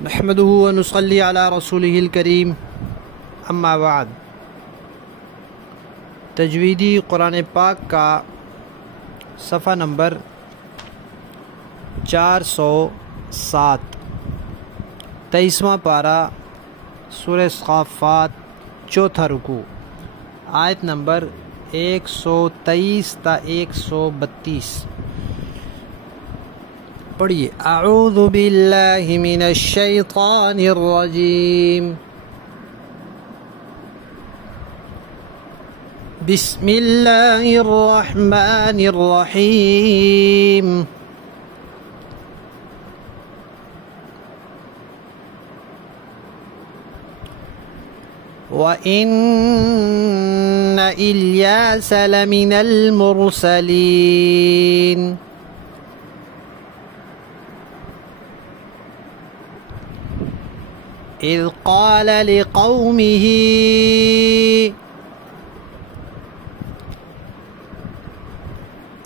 नहमदुहु व नुसल्ली अला रसूलिहिल करीम, अम्मा बाद। तजवीदी कुरान पाक का सफ़ा नंबर 407, 23वां पारा, सूरह सफ़ात, चौथा रुकू, आयत नंबर 123 ता 132। पढ़िए। अऊज़ु बिल्लाहि मिनश शैतानिर रजीम, बिस्मिल्लाहिर रहमानिर रहीम। व इन्न इल्यास लमिनल मुरसलीन। इज़ क़ाल लिक़ौमिही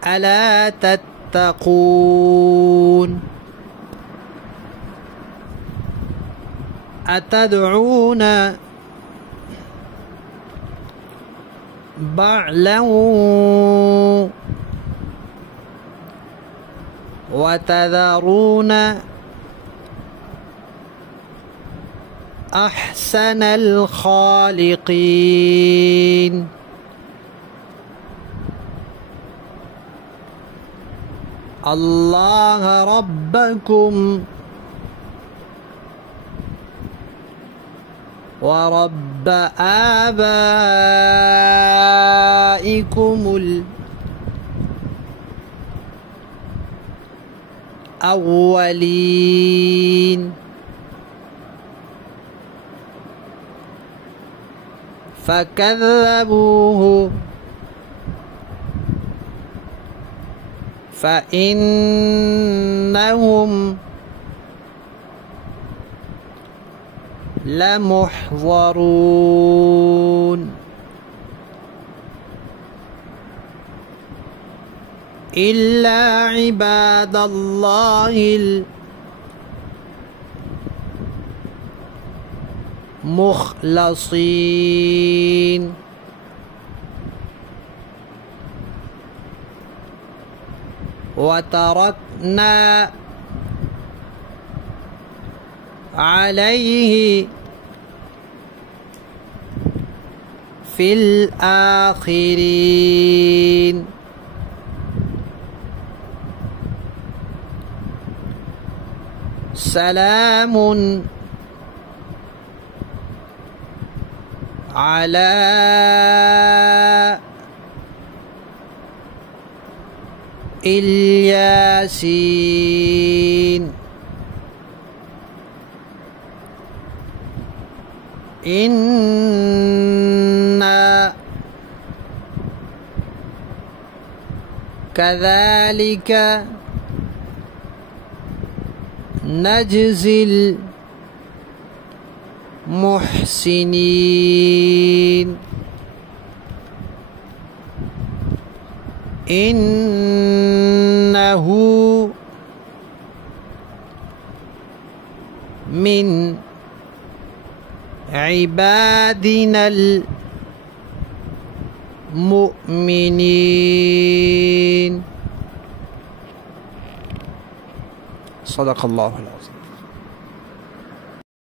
अला तत्तक़ून अतदऊन बअलन व तज़रून अहसनल खालिकीन। अल्लाह रब्बकुम व रब्ब आबाइकुमुल अव्वलीन। फ़कज़्ज़बूहु फ़इन्नहुम लमुहज़रून इल्ला इबादल्लाहिल मुख़लसीन। वतरकना अलैहि फिल आखिरीन। सलामुन अला इल्यासीन इन्ना कज़ालिका नजज़िल मुहसिनीन। इन्नहु मिन इबादिनल मुमिनीन। सदक़ल्लाहुल अज़ीम।